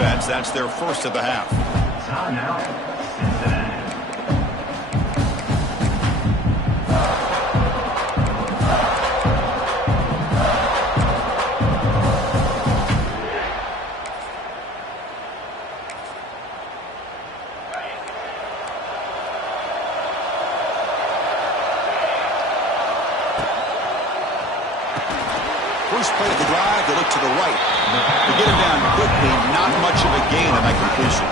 defense. That's their first of the half. Timeout, Cincinnati. First play of the drive, they look to the right. They get him down quickly, not much of a gain on that completion.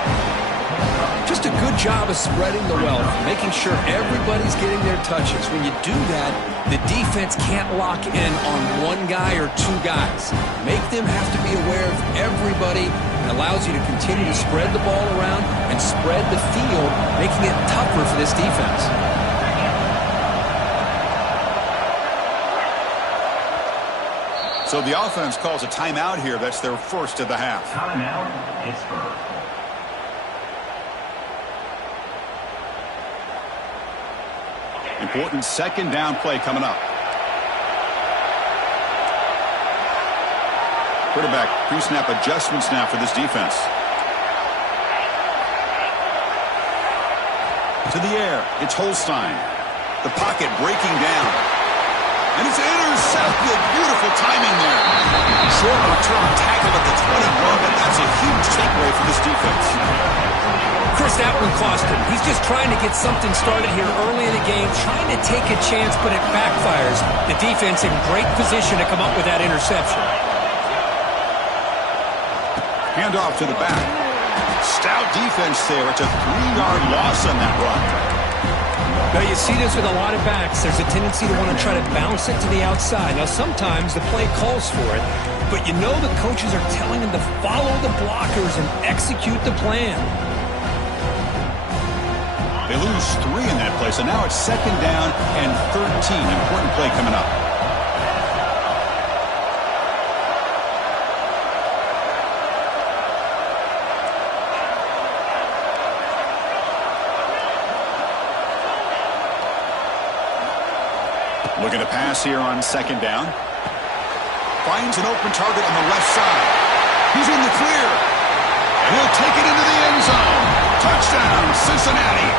Just a good job of spreading the wealth, making sure everybody's getting their touches. When you do that, the defense can't lock in on one guy or two guys. Make them have to be aware of everybody. It allows you to continue to spread the ball around and spread the field, making it tougher for this defense. So the offense calls a timeout here. That's their first of the half. Timeout, Pittsburgh. Important second down play coming up. Quarterback pre-snap adjustments now for this defense. To the air, it's Holstein. The pocket breaking down. And it's intercepted. Beautiful timing there. Short return tackle at the 21, but that's a huge takeaway for this defense. Chris, that one cost him. He's just trying to get something started here early in the game, trying to take a chance, but it backfires. The defense in great position to come up with that interception. Handoff to the back. Stout defense there. It's a 3-yard loss on that run. Now, you see this with a lot of backs. There's a tendency to want to try to bounce it to the outside. Now, sometimes the play calls for it, but you know the coaches are telling them to follow the blockers and execute the plan. They lose 3 in that play, so now it's second down and 13. Important play coming up. Looking to pass here on second down. Finds an open target on the left side. He's in the clear. And he'll take it into the end zone. Touchdown, Cincinnati.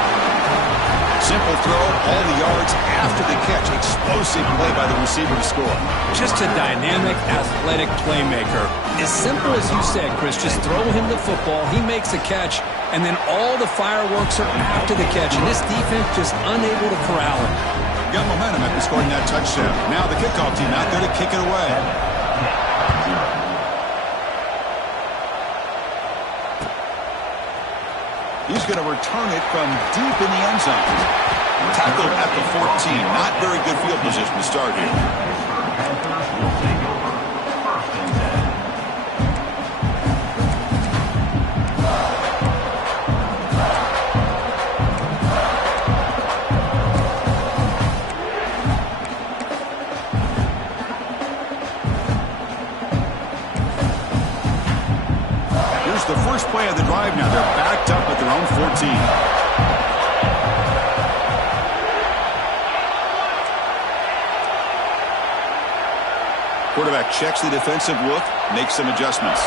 Simple throw, all the yards after the catch. Explosive play by the receiver to score. Just a dynamic, athletic playmaker. As simple as you said, Chris, just throw him the football. He makes a catch, and then all the fireworks are after the catch. And this defense just unable to corral him. Got momentum after scoring that touchdown. Now the kickoff team out there to kick it away. He's going to return it from deep in the end zone. Tackled at the 14. Not very good field position to start here. The first play of the drive now. They're backed up at their own 14. Quarterback checks the defensive look, makes some adjustments.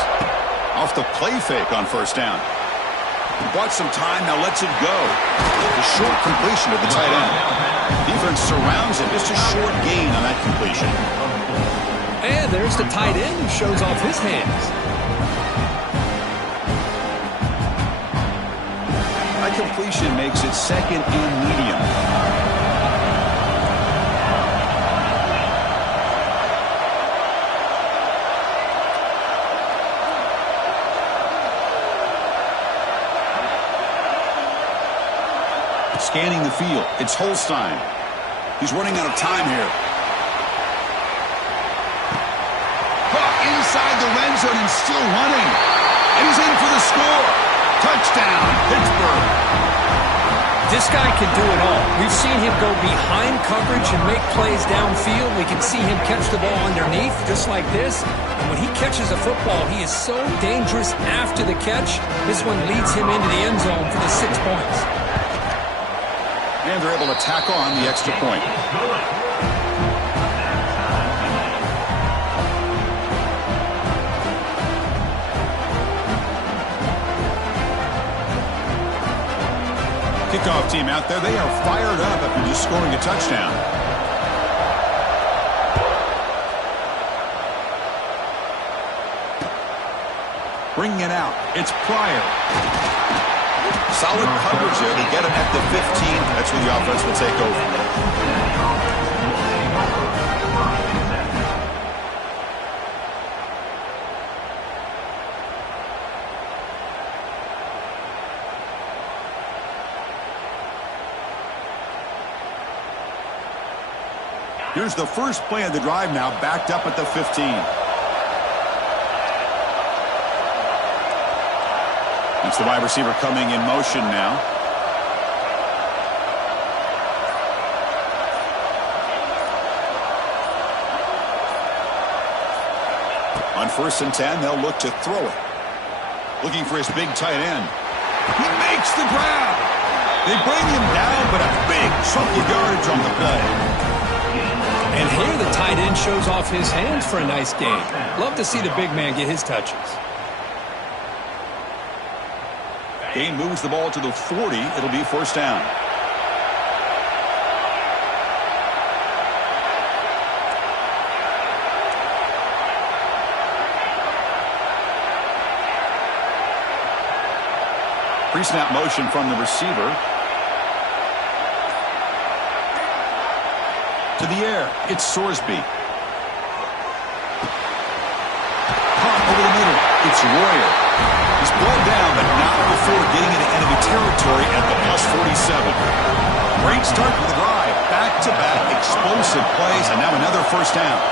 Off the play fake on first down. He bought some time, now lets it go. The short completion of the tight end. Defense surrounds him. Just a short gain on that completion. And there's the tight end who shows off his hands. That completion makes it second and medium. Scanning the field, it's Holstein. He's running out of time here. Inside the red zone and still running. And he's in for the score. Touchdown, Pittsburgh. This guy can do it all. We've seen him go behind coverage and make plays downfield. We can see him catch the ball underneath, just like this. And when he catches a football, he is so dangerous after the catch. This one leads him into the end zone for the 6 points. And they're able to tack on the extra point. Kickoff team out there, they are fired up after just scoring a touchdown. Bringing it out, it's Pryor. Solid coverage there to get him at the 15. That's where the offense will take over. Here's the first play of the drive now, backed up at the 15. It's the wide receiver coming in motion now. On 1st and 10, they'll look to throw it. Looking for his big tight end. He makes the grab. They bring him down, but a big chunk of yardage on the play. And here the tight end shows off his hands for a nice game. Love to see the big man get his touches. Gain moves the ball to the 40. It'll be 1st down. Pre-snap motion from the receiver. To the air, it's Sorsby. Caught over the middle, it's Royer. He's brought down, but not before getting into enemy territory at the +47. Great start to the drive. Back-to-back explosive plays, and now another 1st down.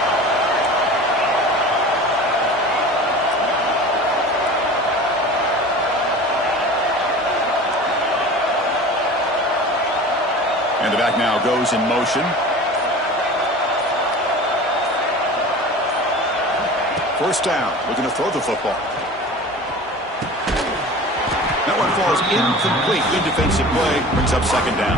And the back now goes in motion. 1st down, looking to throw the football. That one falls incomplete. Good defensive play, brings up 2nd down.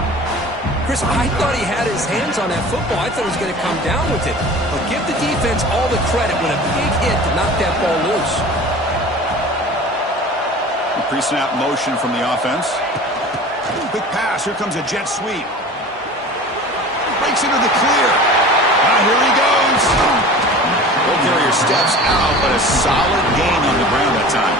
Chris, I thought he had his hands on that football. I thought he was going to come down with it. But give the defense all the credit with a big hit to knock that ball loose. Pre-snap motion from the offense. Quick pass, here comes a jet sweep. Breaks into the clear. Here he goes. Ball carrier steps out, but a solid gain on the ground that time.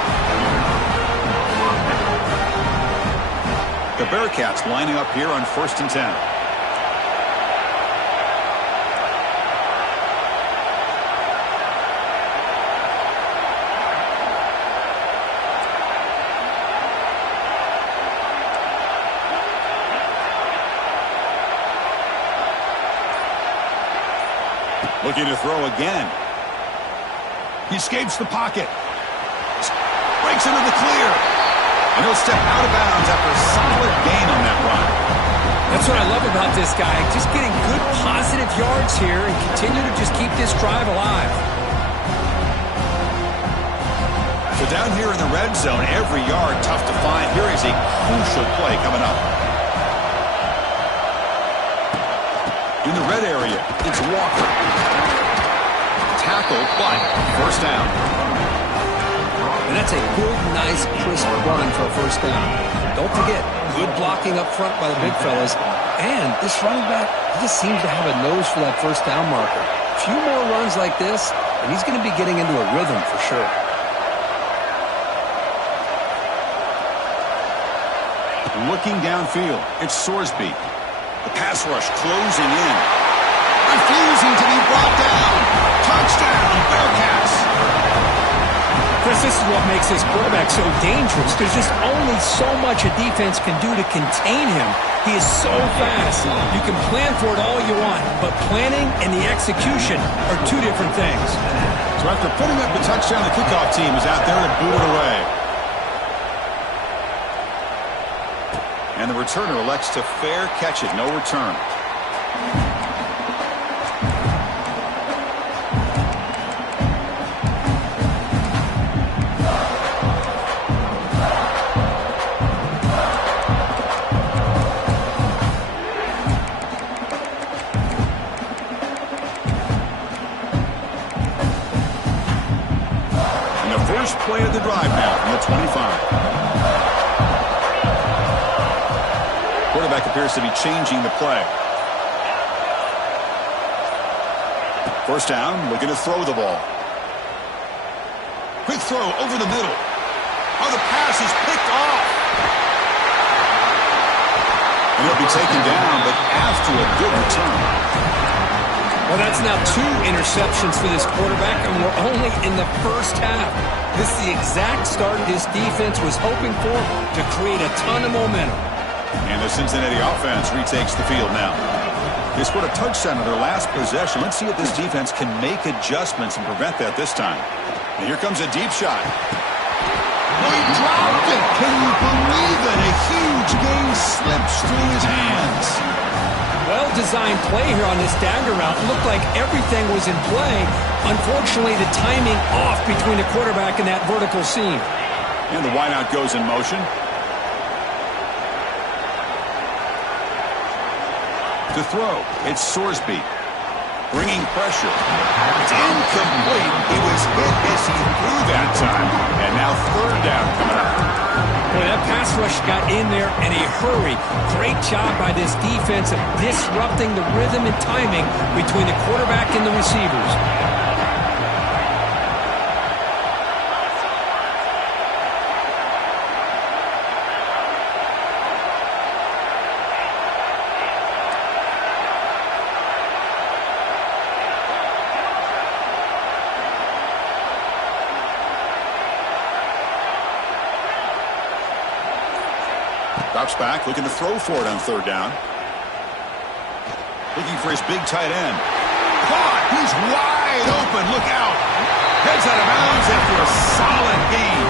The Bearcats lining up here on 1st and 10. Looking to throw again. He escapes the pocket. Breaks into the clear. And he'll step out of bounds after a solid gain on that run. That's what I love about this guy. Just getting good positive yards here and continue to just keep this drive alive. So down here in the red zone, every yard tough to find. Here is a crucial play coming up. In the red area, it's Walker. Tackle, but 1st down. And that's a good, nice, crisp run for a 1st down. Don't forget, good blocking up front by the big fellas. And this running back, he just seems to have a nose for that 1st down marker. A few more runs like this, and he's going to be getting into a rhythm for sure. Looking downfield, it's Sorsby. The pass rush closing in. Refusing to be brought down. Touchdown, Bearcats. Chris, this is what makes this quarterback so dangerous. There's just only so much a defense can do to contain him. He is so fast. You can plan for it all you want, but planning and the execution are two different things. So after putting up the touchdown, the kickoff team is out there to boot it away. And the returner elects to fair catch it. No return. And the first play of the drive now from the 25. quarterback appears to be changing the play. First down, looking to throw the ball. Quick throw over the middle. Oh, the pass is picked off. And he'll be taken down, but after a good return. Well, that's now 2 interceptions for this quarterback, and we're only in the first half. This is the exact start this defense was hoping for to create a ton of momentum. And the Cincinnati offense retakes the field now. They scored a touchdown in their last possession. Let's see if this defense can make adjustments and prevent that this time. And here comes a deep shot. He dropped it. Can you believe it? A huge gain slips through his hands. Well-designed play here on this dagger route. It looked like everything was in play. Unfortunately, the timing off between the quarterback and that vertical seam. And the wideout goes in motion. To throw, it's Sorsby. Bringing pressure. It's incomplete. He was hit as he threw that time. And now third down coming up. Boy, that pass rush got in there in a hurry. Great job by this defense of disrupting the rhythm and timing between the quarterback and the receivers. Drops back, looking to throw for it on third down. Looking for his big tight end. Caught! He's wide open. Look out. Heads out of bounds after a solid gain.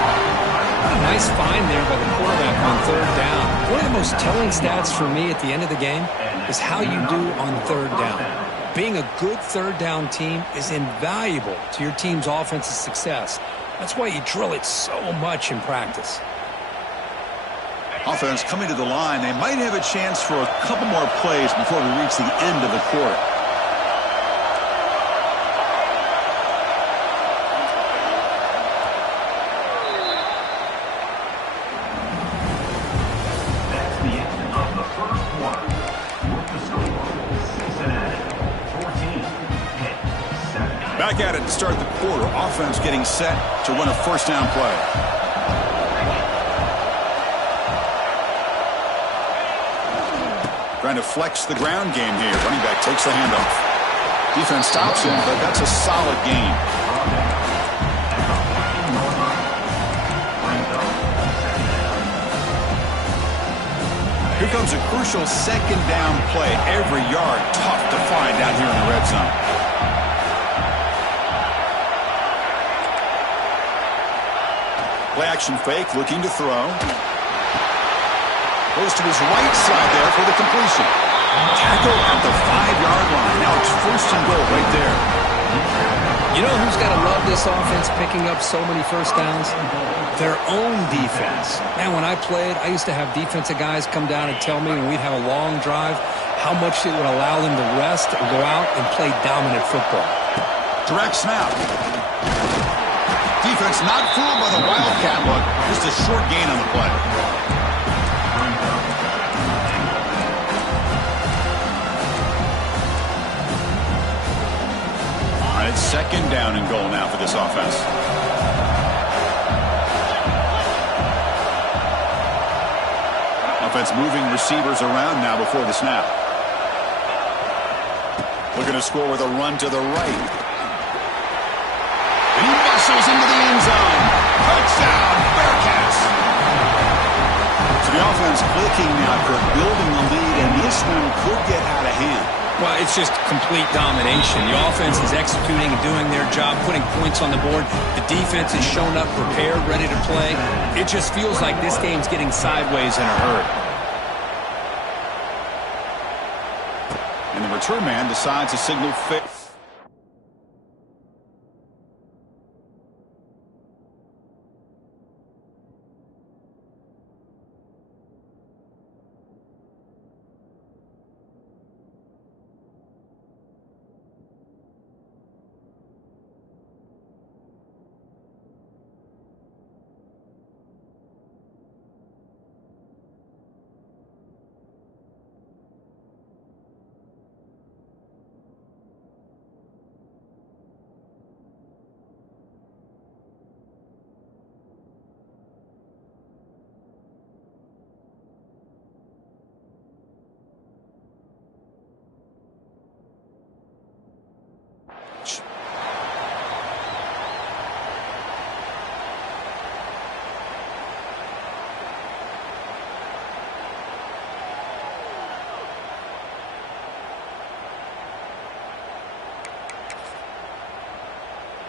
A nice find there by the quarterback on third down. One of the most telling stats for me at the end of the game is how you do on third down. Being a good third down team is invaluable to your team's offensive success. That's why you drill it so much in practice. Offense coming to the line. They might have a chance for a couple more plays before we reach the end of the quarter. That's the end of the first quarter. With the score, Cincinnati 14, Pitt 7. Back at it to start the quarter. Offense getting set to run a first down play. Trying to flex the ground game here. Running back takes the handoff. Defense stops him, but that's a solid gain. Here comes a crucial second down play. Every yard tough to find out here in the red zone. Play action fake, looking to throw. Goes to his right side there for the completion. Tackle at the 5-yard line. Now it's first and goal right there. You know who's got to love this offense picking up so many first downs? Their own defense. Man, when I played, I used to have defensive guys come down and tell me when we'd have a long drive how much it would allow them to rest and go out and play dominant football. Direct snap. Defense not fooled by the Wildcat look. Just a short gain on the play. It's second down and goal now for this offense. Offense moving receivers around now before the snap. Looking to score with a run to the right. And he muscles into the end zone. Touchdown, Bearcats. So the offense clicking now for building the lead, and this one could get out of hand. Well, it's just complete domination. The offense is executing and doing their job, putting points on the board. The defense has shown up prepared, ready to play. It just feels like this game's getting sideways in a hurry. And the return man decides to signal fit.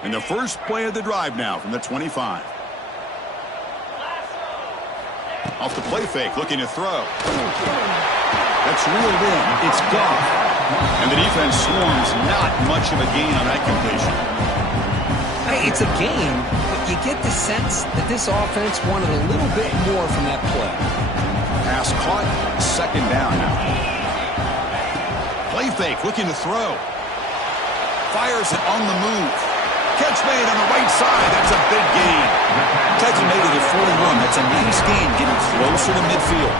And the first play of the drive now from the 25. Off the play fake, looking to throw. That's reeled in. It's gone. And the defense swarms not much of a gain on that completion. Hey, it's a game, but you get the sense that this offense wanted a little bit more from that play. Pass caught, second down now. Play fake, looking to throw. Fires it on the move. Catch made on the right side. That's a big gain. Takes him to the 41. That's a nice gain, getting closer to midfield.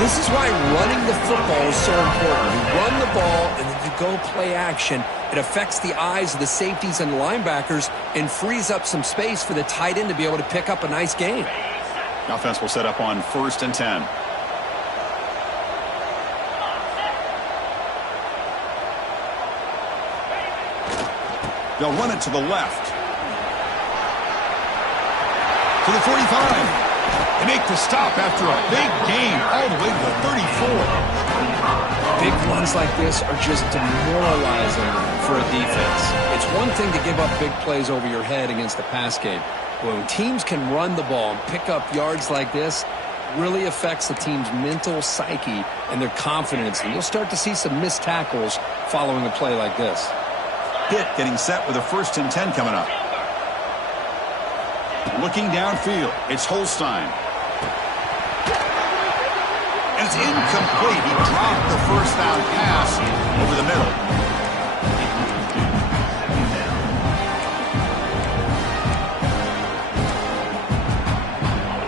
This is why running the football is so important. You run the ball, and then you go play action. It affects the eyes of the safeties and the linebackers and frees up some space for the tight end to be able to pick up a nice gain. The offense will set up on 1st and 10. They'll run it to the left. To the 45. They make the stop after a big gain all the way to the 34. Big runs like this are just demoralizing for a defense. It's one thing to give up big plays over your head against the pass game. But when teams can run the ball and pick up yards like this, it really affects the team's mental psyche and their confidence. And you'll start to see some missed tackles following a play like this. Hit getting set with a 1st and 10 coming up. Looking downfield, it's Holstein. And it's incomplete. He dropped the first down pass over the middle.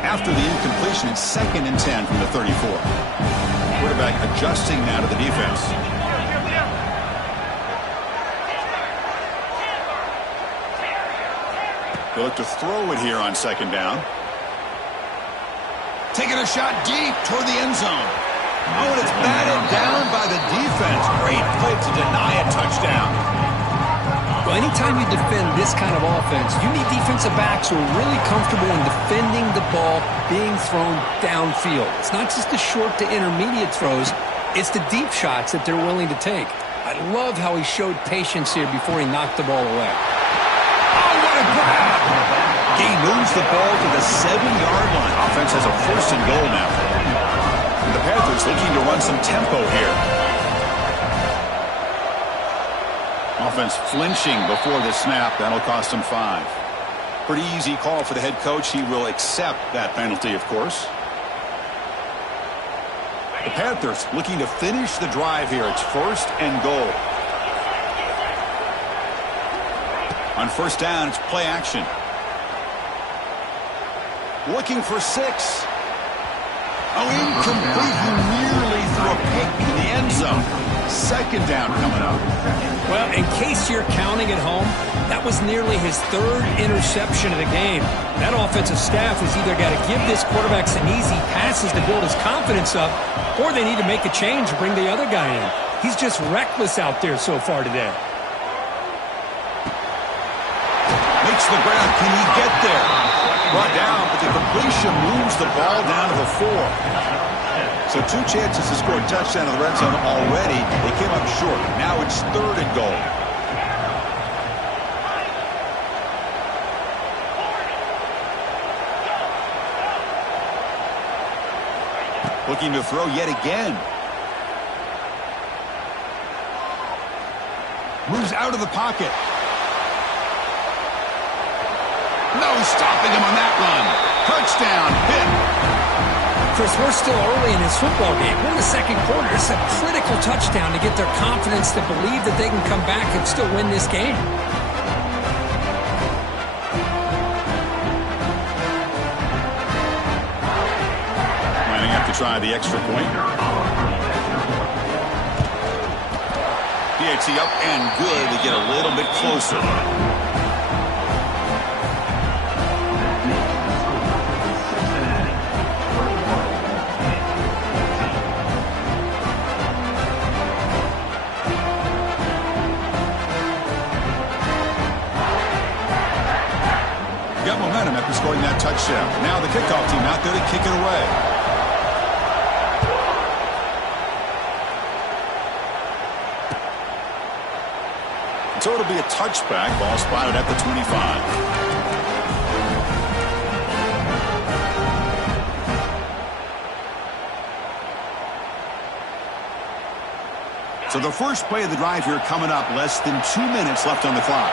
After the incompletion, it's 2nd and 10 from the 34. Quarterback adjusting now to the defense. They'll look to throw it here on 2nd down. Taking a shot deep toward the end zone. Oh, and it's batted down by the defense. Great play to deny a touchdown. Well, anytime you defend this kind of offense, you need defensive backs who are really comfortable in defending the ball being thrown downfield. It's not just the short to intermediate throws. It's the deep shots that they're willing to take. I love how he showed patience here before he knocked the ball away. Oh, what a grab! He moves the ball to the 7-yard line. Offense has a 1st and goal now. And the Panthers looking to run some tempo here. Offense flinching before the snap. That'll cost him 5. Pretty easy call for the head coach. He will accept that penalty, of course. The Panthers looking to finish the drive here. It's 1st and goal. On 1st down, it's play action. Looking for 6. Oh, incomplete. He nearly threw a pick in the end zone. 2nd down coming up. Well, in case you're counting at home, that was nearly his 3rd interception of the game. That offensive staff has either got to give this quarterback some easy passes to build his confidence up, or they need to make a change and bring the other guy in. He's just reckless out there so far today. Makes the ground. Can he get there? Brought down, but the completion moves the ball down to the 4. So 2 chances to score a touchdown in the red zone already. They came up short. Now it's 3rd and goal. Looking to throw yet again. Moves out of the pocket. No stopping him on that run. Touchdown, hit. Chris, we're still early in this football game. We're in the 2nd quarter. It's a critical touchdown to get their confidence to believe that they can come back and still win this game. Lining up to try the extra point. PAT up and good to get a little bit closer. Got momentum after scoring that touchdown. Now the kickoff team out there to kick it away. So it'll be a touchback. Ball spotted at the 25. So the first play of the drive here coming up. Less than 2 minutes left on the clock.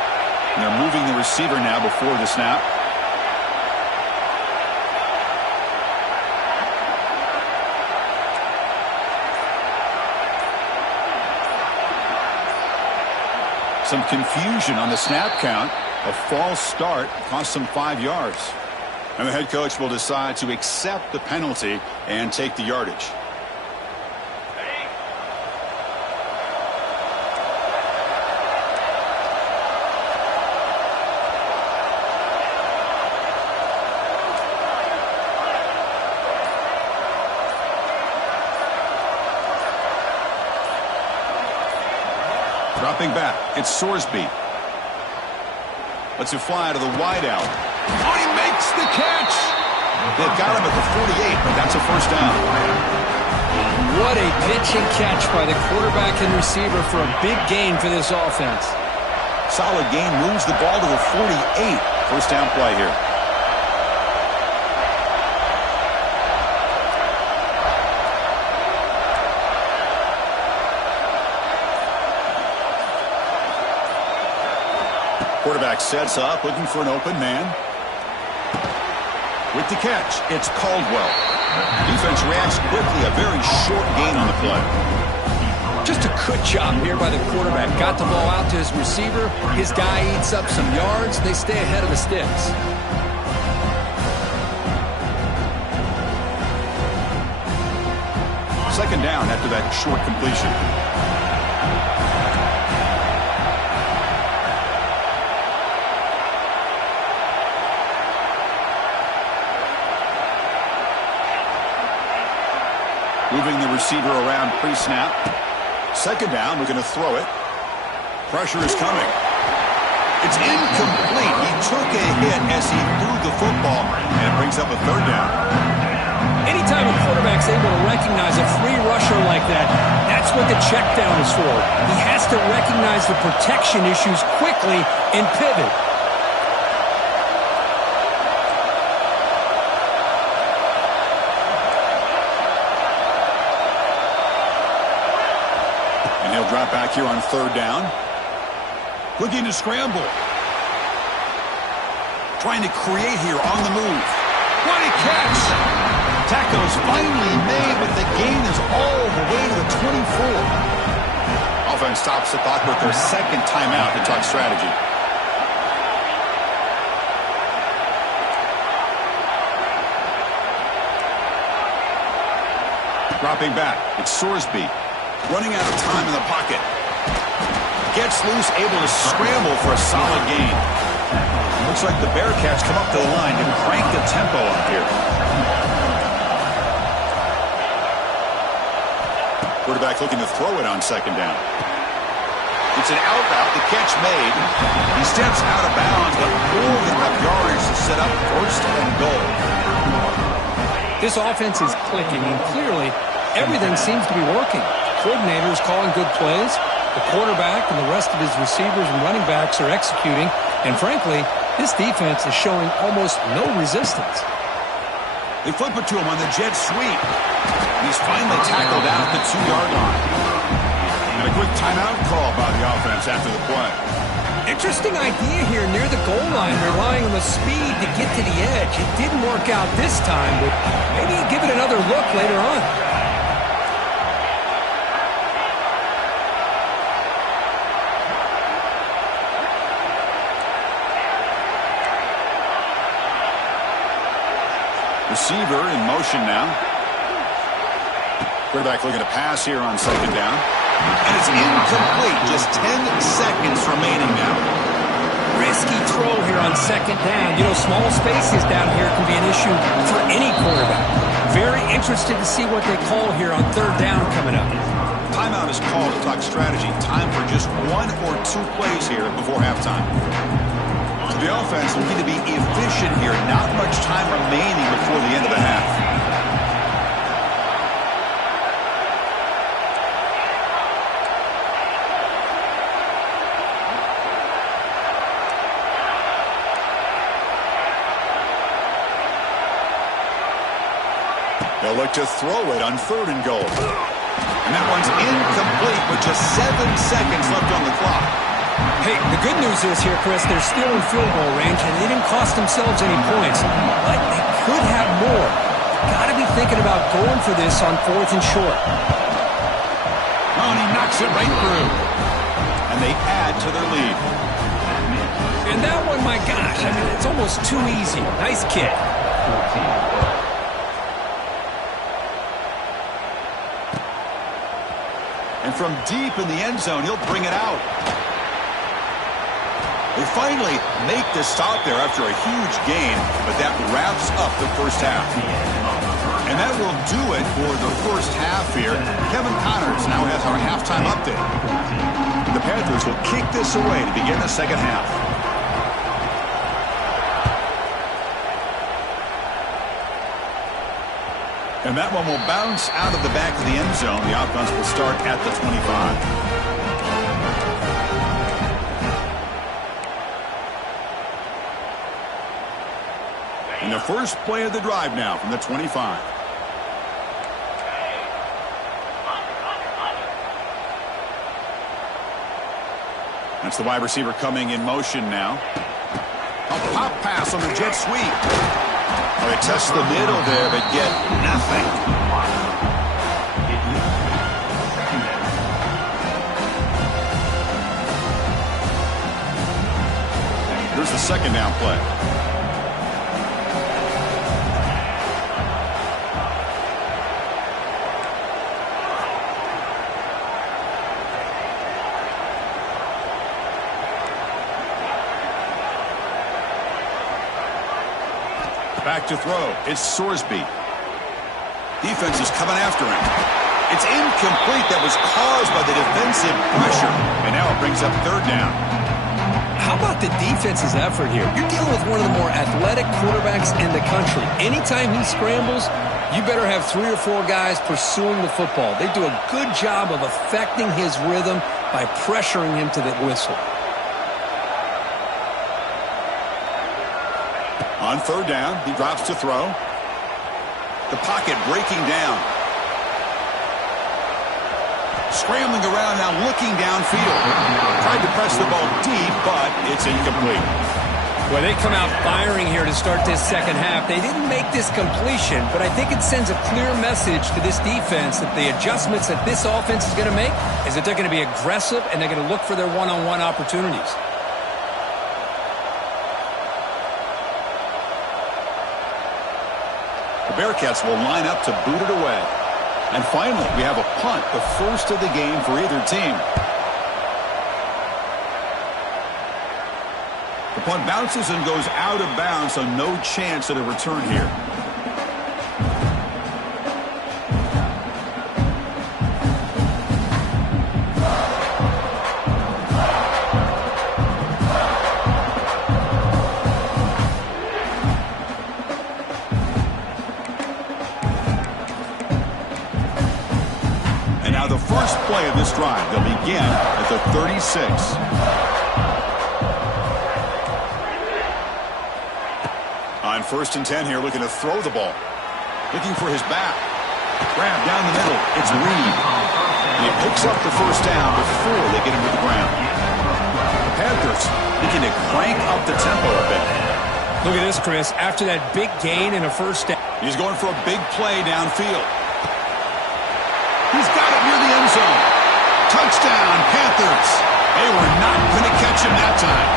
And they're moving the receiver now before the snap. Some confusion on the snap count. A false start cost them 5 yards. And the head coach will decide to accept the penalty and take the yardage. Dropping back, it's Sorsby. Lets it fly to the wideout. Oh, he makes the catch! They've got him at the 48, but that's a first down. What a pitch and catch by the quarterback and receiver for a big gain for this offense. Solid gain, moves the ball to the 48. First down play here. Quarterback sets up, looking for an open man. With the catch, it's Caldwell. Defense reacts quickly, a very short gain on the play. Just a good job here by the quarterback. Got the ball out to his receiver. His guy eats up some yards. They stay ahead of the sticks. Second down after that short completion. Moving the receiver around pre-snap. Second down, we're going to throw it. Pressure is coming. It's incomplete. He took a hit as he threw the football, and it brings up a third down. Anytime a quarterback's able to recognize a free rusher like that, that's what the check down is for. He has to recognize the protection issues quickly and pivot. Drop back here on third down. Looking to scramble. Trying to create here on the move. What a catch! Tackle's finally made, but the gain is all the way to the 24. Offense stops the clock with their second timeout to talk strategy. Dropping back, it's Sorsby. Running out of time in the pocket. Gets loose, able to scramble for a solid gain. Looks like the Bearcats come up to the line and crank the tempo up here. Quarterback looking to throw it on second down. It's an out route, the catch made. He steps out of bounds, but more than enough yardage to set up first and goal. This offense is clicking, and clearly everything seems to be working. Coordinator is calling good plays. The quarterback and the rest of his receivers and running backs are executing. And frankly, this defense is showing almost no resistance. They flip it to him on the jet sweep. He's finally tackled out at the 2-yard line. And a quick timeout call by the offense after the play. Interesting idea here near the goal line, relying on the speed to get to the edge. It didn't work out this time, but maybe give it another look later on. Receiver in motion now. Quarterback looking to pass here on second down. And it's incomplete. Just 10 seconds remaining now. Risky throw here on second down. You know, small spaces down here can be an issue for any quarterback. Very interested to see what they call here on third down coming up. Timeout is called to talk strategy. Time for just 1 or 2 plays here before halftime. So the offense looking to be efficient here. Not much time remaining before the end of the half. They'll look to throw it on 3rd and goal. And that one's incomplete with just 7 seconds left on the clock. Hey, the good news is here, Chris, they're still in field goal range, and they didn't cost themselves any points. But they could have more. Got to be thinking about going for this on 4th and short. Oh, and he knocks it right through. And they add to their lead. And that one, my gosh, I mean, it's almost too easy. Nice kick. And from deep in the end zone, he'll bring it out. They finally make the stop there after a huge gain, but that wraps up the first half. And that will do it for the first half here. Kevin Connors now has our halftime update. The Panthers will kick this away to begin the second half. And that one will bounce out of the back of the end zone. The offense will start at the 25. And the first play of the drive now from the 25. That's the wide receiver coming in motion now. A pop pass on the jet sweep. They test the middle there, but get nothing. Here's the second down play. Back to throw. It's Sorsby. Defense is coming after him. It's incomplete. That was caused by the defensive pressure. And now it brings up 3rd down. How about the defense's effort here? You're dealing with one of the more athletic quarterbacks in the country. Anytime he scrambles, you better have 3 or 4 guys pursuing the football. They do a good job of affecting his rhythm by pressuring him to the whistle. On 3rd down, he drops to throw. The pocket breaking down. Scrambling around now, looking downfield. Tried to press the ball deep, but it's incomplete. Well, they come out firing here to start this second half. They didn't make this completion, but I think it sends a clear message to this defense that the adjustments that this offense is going to make is that they're going to be aggressive and they're going to look for their one-on-one opportunities. The Bearcats will line up to boot it away. And finally, we have a punt, the first of the game for either team. The punt bounces and goes out of bounds, so no chance at a return here. The first play of this drive, they'll begin at the 36. On 1st and 10 here, looking to throw the ball. Looking for his back. Grab down the middle. It's Reed. And he picks up the first down before they get him to the ground. The Panthers looking to crank up the tempo a bit. Look at this, Chris. After that big gain and a first down. He's going for a big play downfield. He's got it near the end zone. Touchdown, Panthers. They were not going to catch him that time.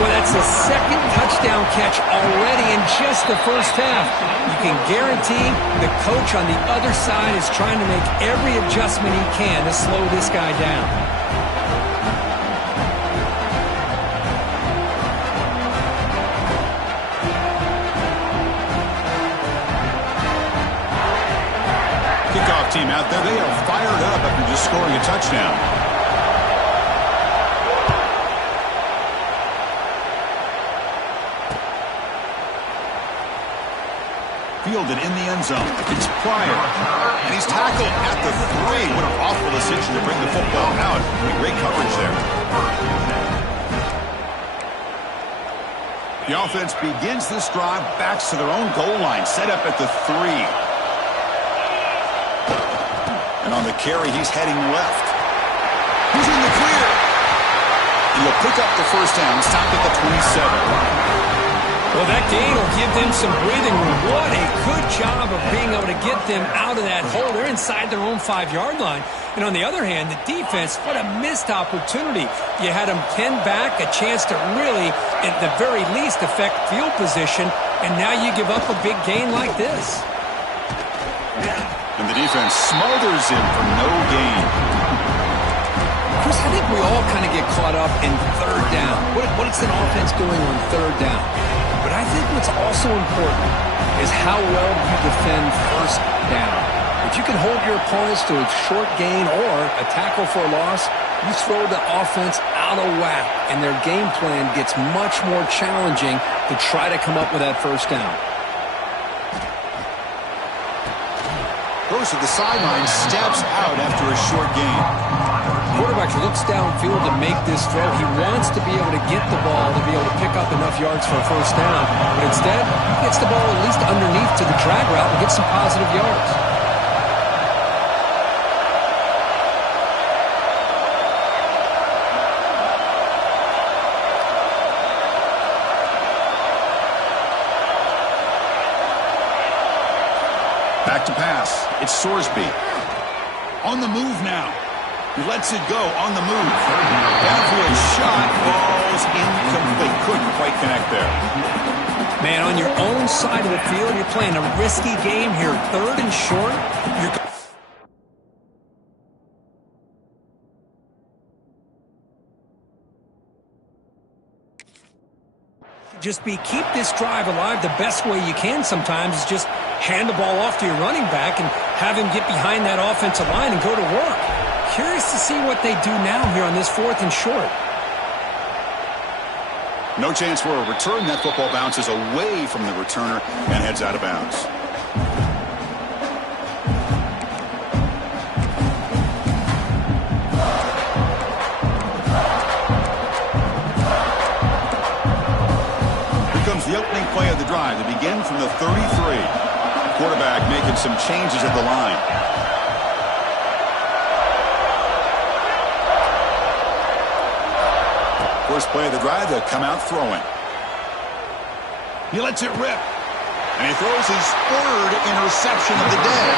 Well, that's the second touchdown catch already in just the first half. You can guarantee the coach on the other side is trying to make every adjustment he can to slow this guy down. Kickoff team out there, they are fired up after just scoring a touchdown. Fielded in the end zone. It's Pryor. And he's tackled at the 3. What an awful decision to bring the football out. Great coverage there. The offense begins this drive, backs to their own goal line, set up at the 3. And on the carry, he's heading left. He's in the clear. And he'll pick up the first down, stop at the 27. Well, that gain will give them some breathing room. What a good job of being able to get them out of that hole. They're inside their own 5-yard line. And on the other hand, the defense, what a missed opportunity. You had them 10 back, a chance to really, at the very least, affect field position. And now you give up a big gain like this. And the defense smothers him for no gain. Chris, I think we all kind of get caught up in third down. What is an offense doing on third down? But I think what's also important is how well you defend first down. If you can hold your opponents to a short gain or a tackle for a loss, you throw the offense out of whack, and their game plan gets much more challenging to try to come up with that first down. Goes to the sideline, steps out after a short gain. Quarterback looks downfield to make this throw. He wants to be able to get the ball to be able to pick up enough yards for a first down. But instead, he gets the ball at least underneath to the drag route and gets some positive yards. Back to pass. It's Sorsby. On the move now. He lets it go on the move. Downfield shot falls incomplete. Couldn't quite connect there. Man, on your own side of the field, you're playing a risky game here. Third and short. Keep this drive alive the best way you can sometimes is just hand the ball off to your running back and have him get behind that offensive line and go to work. Curious to see what they do now here on this 4th and short. No chance for a return. That football bounces away from the returner and heads out of bounds. Here comes the opening play of the drive. They begin from the 33. Quarterback making some changes at the line. First play of the drive, they'll come out throwing. He lets it rip. And he throws his 3rd interception of the day.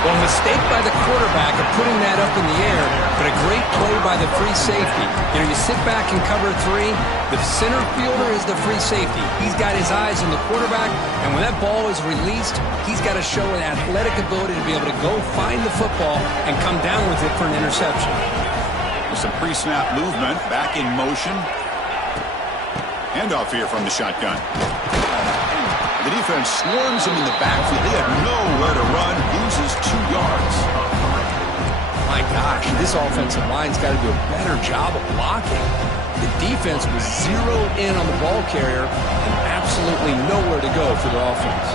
Well, a mistake by the quarterback of putting that up in the air, but a great play by the free safety. You know, you sit back and cover 3. The center fielder is the free safety. He's got his eyes on the quarterback, and when that ball is released, he's got to show an athletic ability to be able to go find the football and come down with it for an interception. Some pre-snap movement, back in motion. Handoff here from the shotgun. The defense swarms him in the backfield. They had nowhere to run, loses 2 yards. My gosh, this offensive line's got to do a better job of blocking. The defense was zeroed in on the ball carrier and absolutely nowhere to go for the offense.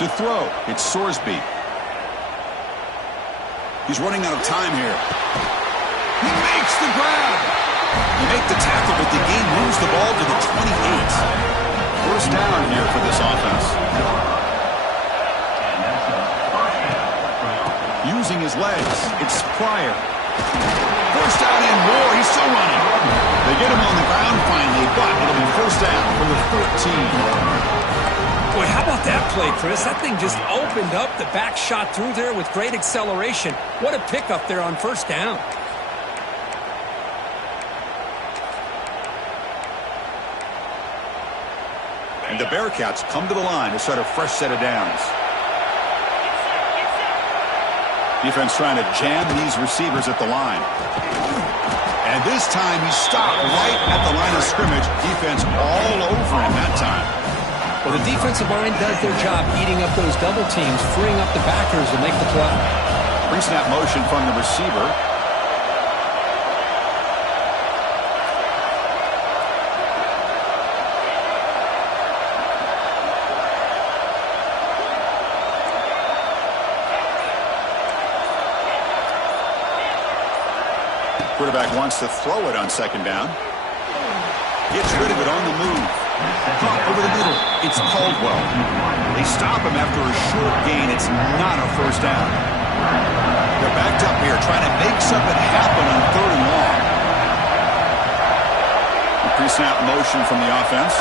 To throw, it's Sorsby. He's running out of time here. He makes the grab. They make the tackle, but the game moves the ball to the 28. First down here for this offense. Using his legs, it's Pryor. First down and more. He's still running. They get him on the ground finally, but it'll be first down from the 14. Boy, how about that play, Chris? That thing just opened up. The back shot through there with great acceleration. What a pickup there on first down. And the Bearcats come to the line to start a fresh set of downs. Defense trying to jam these receivers at the line. And this time he stopped right at the line of scrimmage. Defense all over him that time. Well, the defensive line does their job eating up those double teams, freeing up the backers to make the play. Pre-snap motion from the receiver. Quarterback wants to throw it on second down. Gets rid of it on the move. Caught over the middle. It's Caldwell. They stop him after a short gain. It's not a first down. They're backed up here trying to make something happen on 3rd and long. The pre-snap motion from the offense.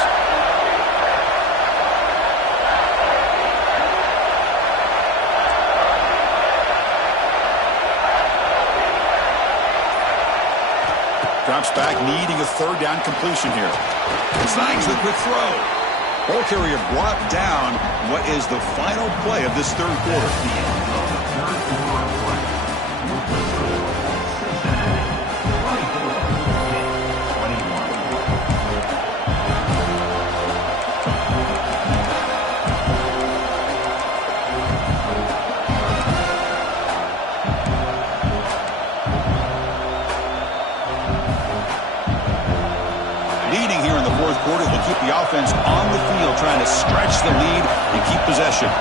Drops back, needing a 3rd down completion here. Snags the quick throw. Ball carrier brought down. What is the final play of this 3rd quarter? Leading here in the 4th quarter, they'll keep the offense on the field, trying to stretch the lead and keep possession.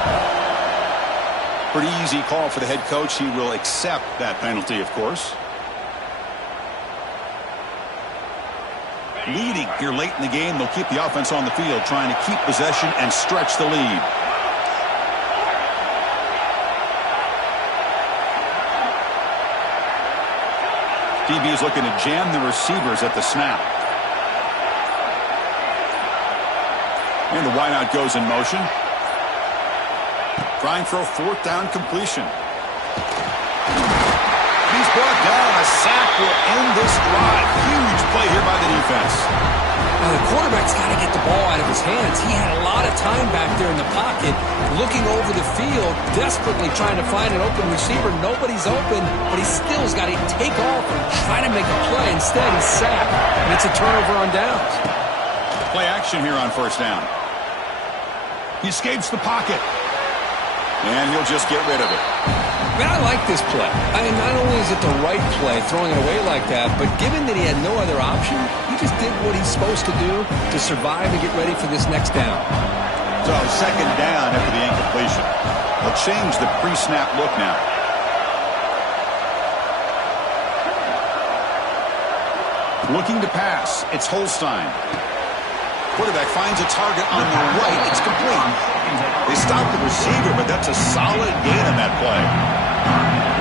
Pretty easy call for the head coach. He will accept that penalty, of course. Leading here late in the game, they'll keep the offense on the field, trying to keep possession and stretch the lead. DB is looking to jam the receivers at the snap. And the wideout goes in motion. Trying for a 4th down completion. He's brought down. A sack will end this drive. Huge play here by the defense. Now the quarterback's got to get the ball out of his hands. He had a lot of time back there in the pocket, looking over the field, desperately trying to find an open receiver. Nobody's open, but he still's got to take off and try to make a play. Instead, he's sacked, and it's a turnover on downs. Play action here on 1st down. He escapes the pocket. And he'll just get rid of it. Man, I like this play. I mean, not only is it the right play, throwing it away like that, but given that he had no other option, he just did what he's supposed to do to survive and get ready for this next down. So 2nd down after the incompletion. They'll change the pre-snap look now. Looking to pass. It's Holstein. Quarterback finds a target on the right. It's complete. They stop the receiver, but that's a solid gain on that play.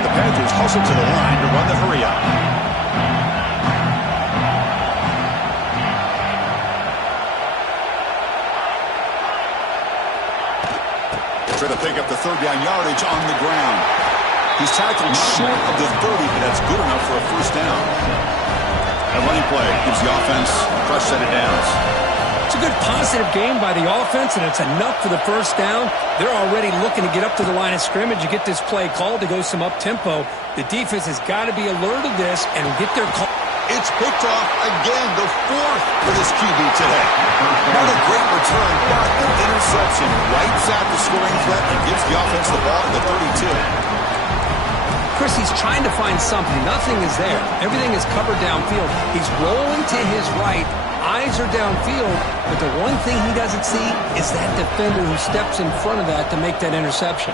The Panthers hustle to the line to run the hurry up. Try to pick up the 3rd down yardage on the ground. He's tackled short of the 30, but that's good enough for a 1st down. That running play gives the offense a fresh set of downs. It's a good positive game by the offense, and it's enough for the 1st down. They're already looking to get up to the line of scrimmage. You get this play called to go some up-tempo. The defense has got to be alert of this and get their call. It's picked off again, the 4th for this QB today. Not a great return, but an interception wipes out the scoring threat and gives the offense the ball at the 32. Chris, he's trying to find something. Nothing is there. Everything is covered downfield. He's rolling to his right. Eyes are downfield, but the one thing he doesn't see is that defender who steps in front of that to make that interception.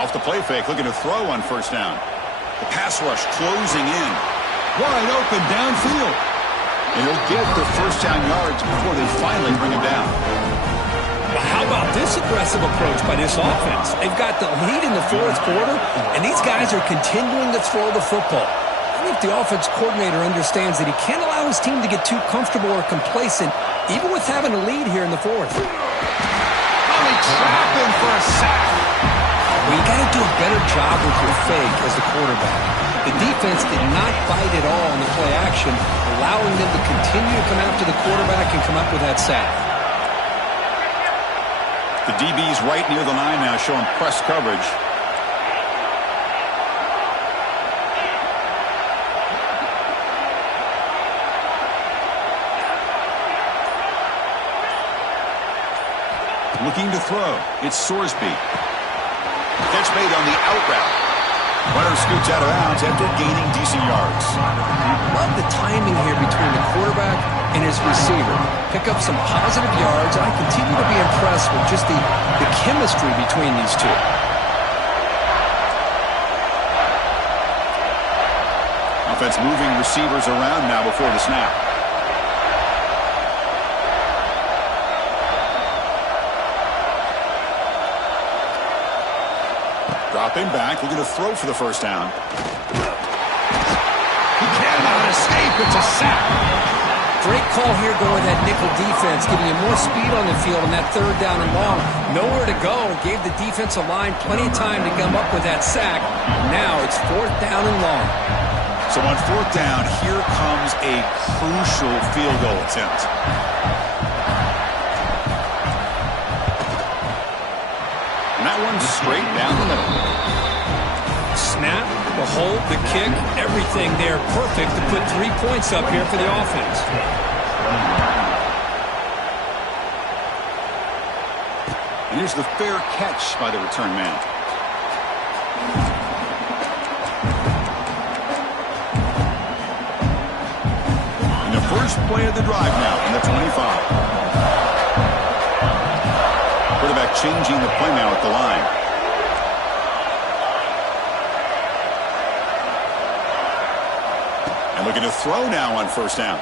Off the play fake, looking to throw on 1st down. The pass rush closing in. Wide open downfield. And he'll get the 1st down yards before they finally bring him down. Well, how about this aggressive approach by this offense? They've got the lead in the 4th quarter, and these guys are continuing to throw the football. I think the offense coordinator understands that he can't allow his team to get too comfortable or complacent, even with having a lead here in the 4th. Probably trapping for a sack. Well, you got to do a better job with your fake as the quarterback. The defense did not bite at all on the play action, allowing them to continue to come after the quarterback and come up with that sack. The DB's right near the line now, showing press coverage. Looking to throw. It's Sorsby. Catch made on the out route. Runner scoots out of bounds after gaining decent yards. Love the timing here between the quarterback and his receiver. Pick up some positive yards, and I continue to be impressed with just the chemistry between these two. Offense moving receivers around now before the snap. Dropping back, looking to throw for the first down. He cannot escape. It's a sack. Great call here going with that nickel defense, giving you more speed on the field on that third down and long. Nowhere to go. Gave the defensive line plenty of time to come up with that sack. Now it's fourth down and long. So on fourth down, here comes a crucial field goal attempt. And that one's straight down the middle. Snap, the hold, the kick, everything there perfect to put 3 points up here for the offense. And here's the fair catch by the return man. And the first play of the drive now in the 25. Quarterback changing the play now at the line. Looking to throw now on first down.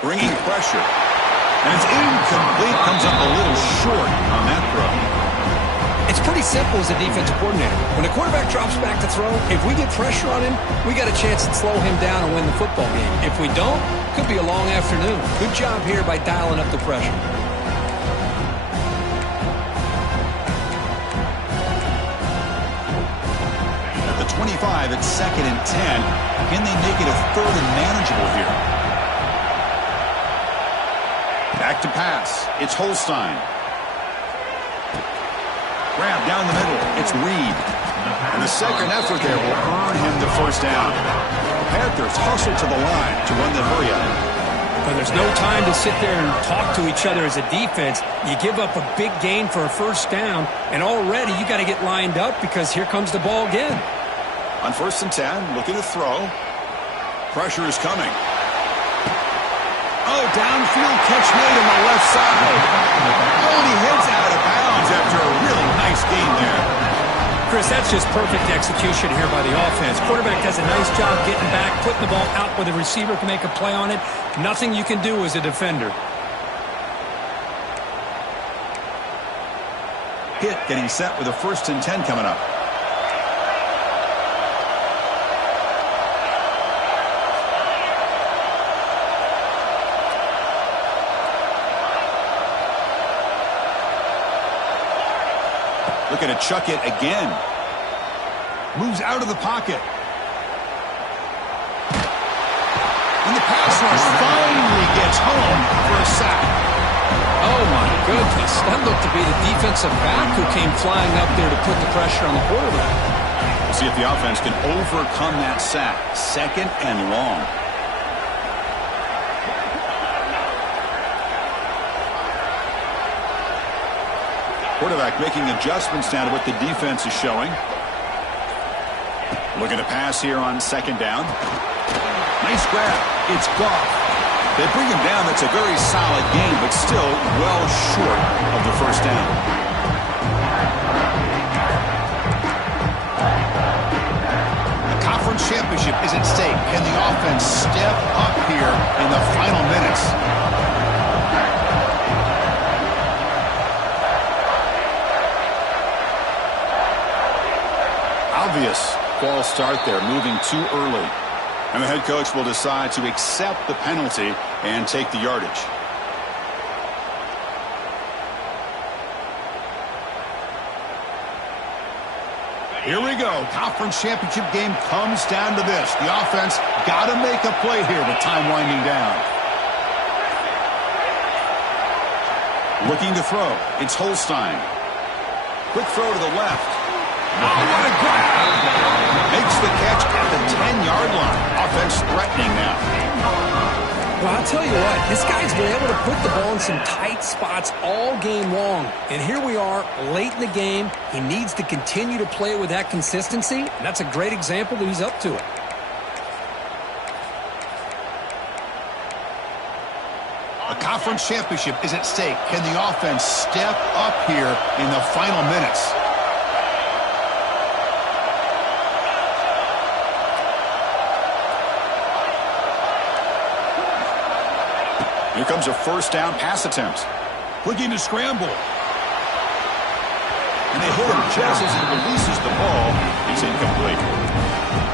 Bringing pressure. And it's incomplete. Comes up a little short on that throw. It's pretty simple as a defensive coordinator. When the quarterback drops back to throw, if we get pressure on him, we got a chance to slow him down and win the football game. If we don't, could be a long afternoon. Good job here by dialing up the pressure. At the 25, it's 2nd and 10. Can they make it a third and manageable here? Back to pass. It's Holstein. Grab down the middle. It's Reed. And the second effort there will earn him the first down. The Panthers hustle to the line to run the hurry up. But there's no time to sit there and talk to each other as a defense. You give up a big gain for a first down, and already you got to get lined up because here comes the ball again. On 1st and 10, looking to throw. Pressure is coming. Oh, downfield catch made on the left side. Oh, and he heads out of bounds after a really nice gain there. Chris, that's just perfect execution here by the offense. Quarterback does a nice job getting back, putting the ball out where the receiver can make a play on it. Nothing you can do as a defender. Hit getting set with a 1st and 10 coming up. Looking to chuck it again. Moves out of the pocket. And the pass rush finally gets home for a sack. Oh, my goodness. That looked to be the defensive back who came flying up there to put the pressure on the quarterback. We'll see if the offense can overcome that sack. 2nd and long. Quarterback making adjustments down to what the defense is showing. Looking to pass here on 2nd down. Nice grab. It's Goff. They bring him down. That's a very solid game, but still well short of the first down. The conference championship is at stake. Can the offense step up here in the final minutes? Obvious false start there, moving too early. And the head coach will decide to accept the penalty and take the yardage. Here we go. Conference championship game comes down to this. The offense got to make a play here with time winding down. Looking to throw. It's Holstein. Quick throw to the left. Oh, what a grab! Makes the catch at the 10-yard line. Offense threatening now. Well, I'll tell you what, this guy's been able to put the ball in some tight spots all game long. And here we are, late in the game. He needs to continue to play with that consistency. And that's a great example that he's up to it. A conference championship is at stake. Can the offense step up here in the final minutes? Here comes a first down pass attempt. Looking to scramble. And they hit him just as he releases the ball. It's incomplete.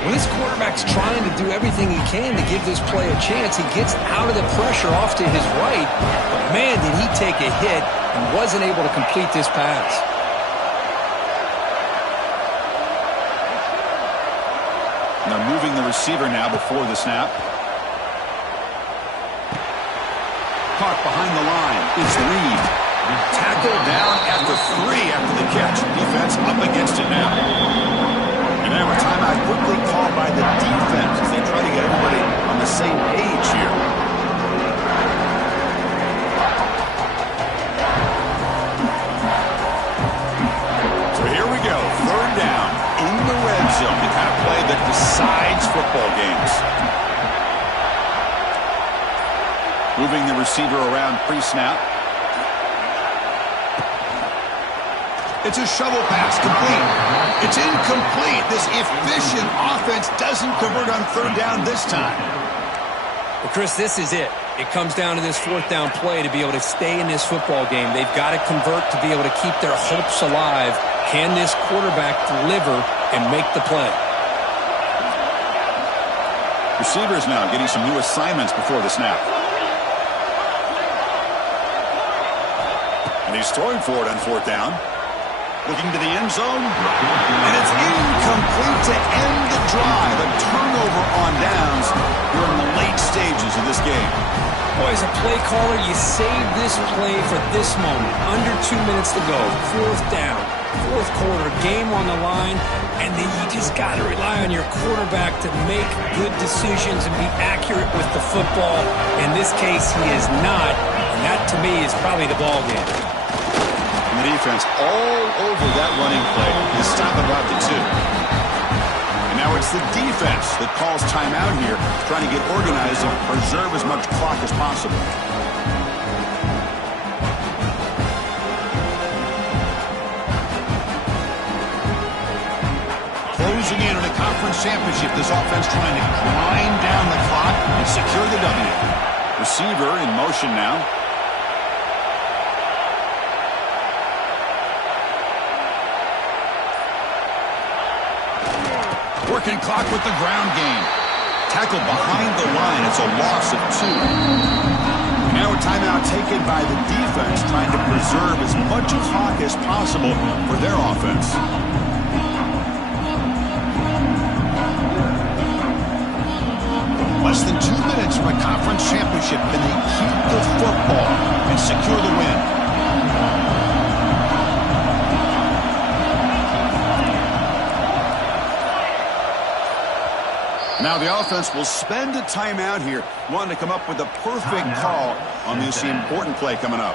When this quarterback's trying to do everything he can to give this play a chance, he gets out of the pressure off to his right. But, man, did he take a hit and wasn't able to complete this pass. They're moving the receiver now before the snap. Caught behind the line is Reed. Tackled down at the 3 after the catch. Defense up against it now. And now a timeout quickly called by the defense as they try to get everybody on the same page here. So here we go. Third down in the red zone. The kind of play that decides football games. Moving the receiver around pre-snap. It's a shovel pass, complete. It's incomplete. This efficient offense doesn't convert on third down this time. Well, Chris, this is it. It comes down to this fourth down play to be able to stay in this football game. They've got to convert to be able to keep their hopes alive. Can this quarterback deliver and make the play? Receivers now getting some new assignments before the snap. And he's throwing for it on fourth down. Looking to the end zone. And it's incomplete to end the drive. A turnover on downs here in the late stages of this game. Boy, as a play caller, you save this play for this moment. Under 2 minutes to go. Fourth down. Fourth quarter. Game on the line. And then you just got to rely on your quarterback to make good decisions and be accurate with the football. In this case, he is not. And that, to me, is probably the ball game. The defense all over that running play to stop about the 2. And now it's the defense that calls timeout here, trying to get organized and preserve as much clock as possible. Closing in on a conference championship, this offense trying to grind down the clock and secure the W. Receiver in motion now. Working clock with the ground game. Tackle behind the line. It's a loss of 2. Now a timeout taken by the defense, trying to preserve as much clock as possible for their offense. Less than 2 minutes from a conference championship. Can they keep the football and secure the win? Now the offense will spend a timeout here, wanting to come up with the perfect call on this important play coming up.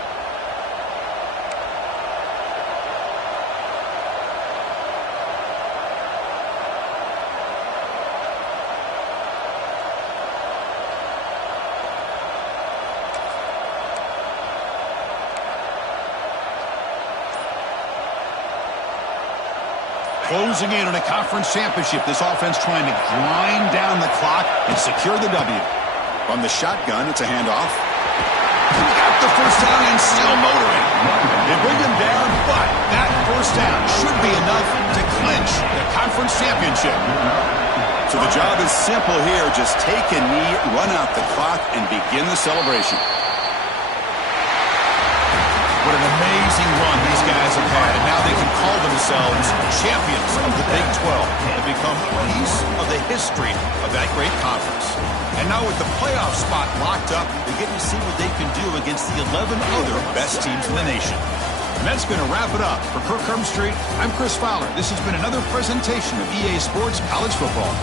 Closing in on a conference championship, this offense trying to grind down the clock and secure the W. From the shotgun, it's a handoff. Got the first down and still motoring. They bring him down, but that first down should be enough to clinch the conference championship. So the job is simple here. Just take a knee, run out the clock, and begin the celebration. What an amazing run these guys have had, and now they can call themselves champions of the Big 12 and become a piece of the history of that great conference. And now with the playoff spot locked up, they get to see what they can do against the 11 other best teams in the nation. And that's going to wrap it up. For Kirk Street, I'm Chris Fowler. This has been another presentation of EA Sports College Football.